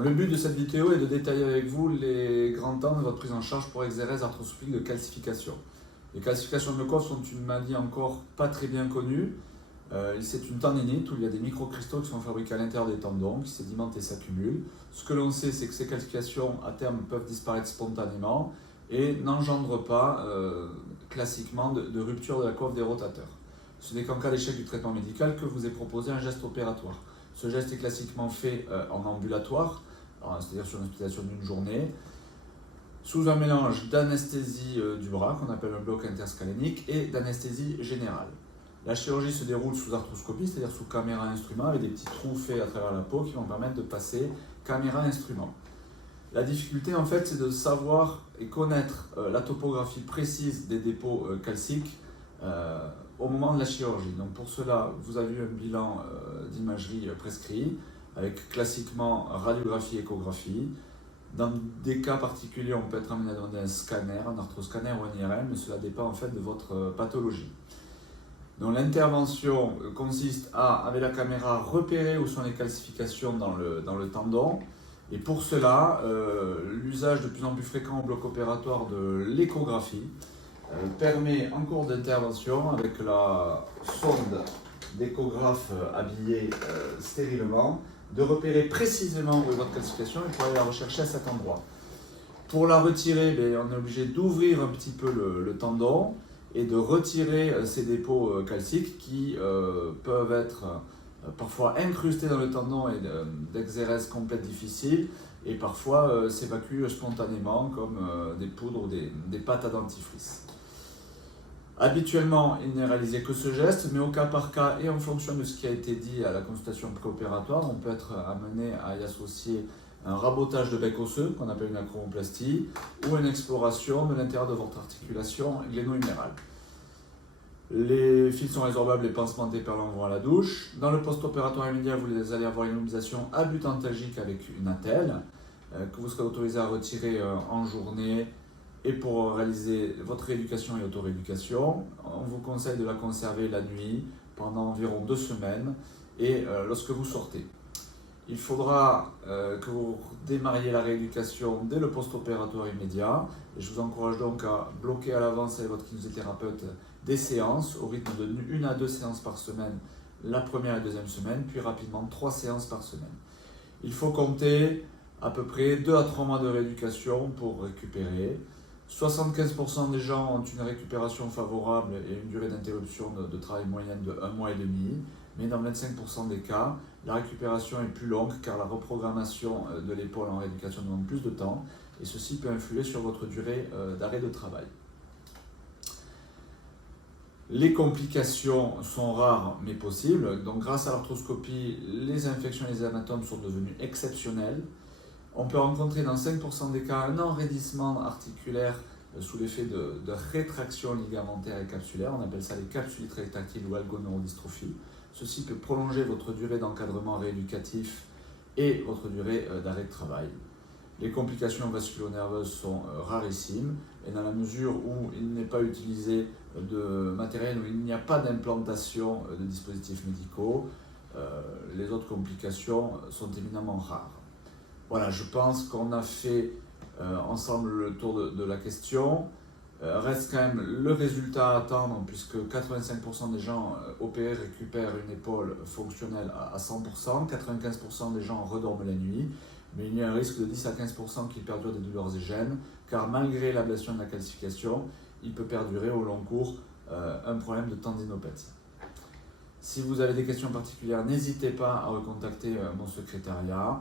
Le but de cette vidéo est de détailler avec vous les grands temps de votre prise en charge pour exérèse arthroscopique de calcification. Les calcifications de côte sont une maladie encore pas très bien connue. C'est une tendinite où il y a des microcristaux qui sont fabriqués à l'intérieur des tendons, qui sédimentent et s'accumulent. Ce que l'on sait, c'est que ces calcifications à terme peuvent disparaître spontanément et n'engendrent pas classiquement de rupture de la coiffe des rotateurs. Ce n'est qu'en cas d'échec du traitement médical que vous est proposé un geste opératoire. Ce geste est classiquement fait en ambulatoire, c'est-à-dire sur une hospitalisation d'une journée, sous un mélange d'anesthésie du bras, qu'on appelle un bloc interscalénique, et d'anesthésie générale. La chirurgie se déroule sous arthroscopie, c'est-à-dire sous caméra instrument, avec des petits trous faits à travers la peau qui vont permettre de passer caméra instrument. La difficulté, en fait, c'est de savoir et connaître la topographie précise des dépôts calciques au moment de la chirurgie. Donc pour cela, vous avez eu un bilan d'imagerie prescrit, avec classiquement radiographie, échographie. Dans des cas particuliers, on peut être amené à demander un scanner, un arthroscanner ou un IRM, mais cela dépend en fait de votre pathologie. Donc l'intervention consiste à, avec la caméra, repérer où sont les calcifications dans le tendon. Et pour cela, l'usage de plus en plus fréquent au bloc opératoire de l'échographie permet en cours d'intervention, avec la sonde d'échographe habillée stérilement, de repérer précisément où est votre calcification et pour aller la rechercher à cet endroit. Pour la retirer, on est obligé d'ouvrir un petit peu le tendon et de retirer ces dépôts calciques qui peuvent être parfois incrustés dans le tendon et d'exérèse complète difficile, et parfois s'évacuent spontanément comme des poudres ou des pâtes à dentifrice. Habituellement, il n'est réalisé que ce geste, mais au cas par cas et en fonction de ce qui a été dit à la consultation préopératoire, on peut être amené à y associer un rabotage de bec osseux, qu'on appelle une acromoplastie, ou une exploration de l'intérieur de votre articulation gléno-humérale. Les fils sont résorbables et pansements déperlants vont à la douche. Dans le post-opératoire immédiat, vous allez avoir une immobilisation à but antalgique avec une attelle, que vous serez autorisé à retirer en journée, et pour réaliser votre rééducation et auto-rééducation. On vous conseille de la conserver la nuit pendant environ 2 semaines et lorsque vous sortez. Il faudra que vous démarriez la rééducation dès le post-opératoire immédiat, et je vous encourage donc à bloquer à l'avance avec votre kinésithérapeute des séances au rythme de 1 à 2 séances par semaine la première et deuxième semaine, puis rapidement 3 séances par semaine. Il faut compter à peu près 2 à 3 mois de rééducation pour récupérer. 75% des gens ont une récupération favorable et une durée d'interruption de travail moyenne de 1 mois et demi, mais dans 25% des cas, la récupération est plus longue car la reprogrammation de l'épaule en rééducation demande plus de temps, et ceci peut influer sur votre durée d'arrêt de travail. Les complications sont rares mais possibles, donc grâce à l'arthroscopie, les infections et les hématomes sont devenus exceptionnels. On peut rencontrer dans 5% des cas un enraidissement articulaire sous l'effet de rétraction ligamentaire et capsulaire. On appelle ça les capsulites rétractiles ou algoneurodystrophie. Ceci peut prolonger votre durée d'encadrement rééducatif et votre durée d'arrêt de travail. Les complications vasculo-nerveuses sont rarissimes, et dans la mesure où il n'est pas utilisé de matériel, où il n'y a pas d'implantation de dispositifs médicaux, les autres complications sont éminemment rares. Voilà, je pense qu'on a fait ensemble le tour de la question. Reste quand même le résultat à attendre, puisque 85% des gens opérés récupèrent une épaule fonctionnelle à 100%, 95% des gens redorment la nuit, mais il y a un risque de 10 à 15% qu'ils perdurent des douleurs et gênes, car malgré l'ablation de la calcification, il peut perdurer au long cours un problème de tendinopathie. Si vous avez des questions particulières, n'hésitez pas à recontacter mon secrétariat.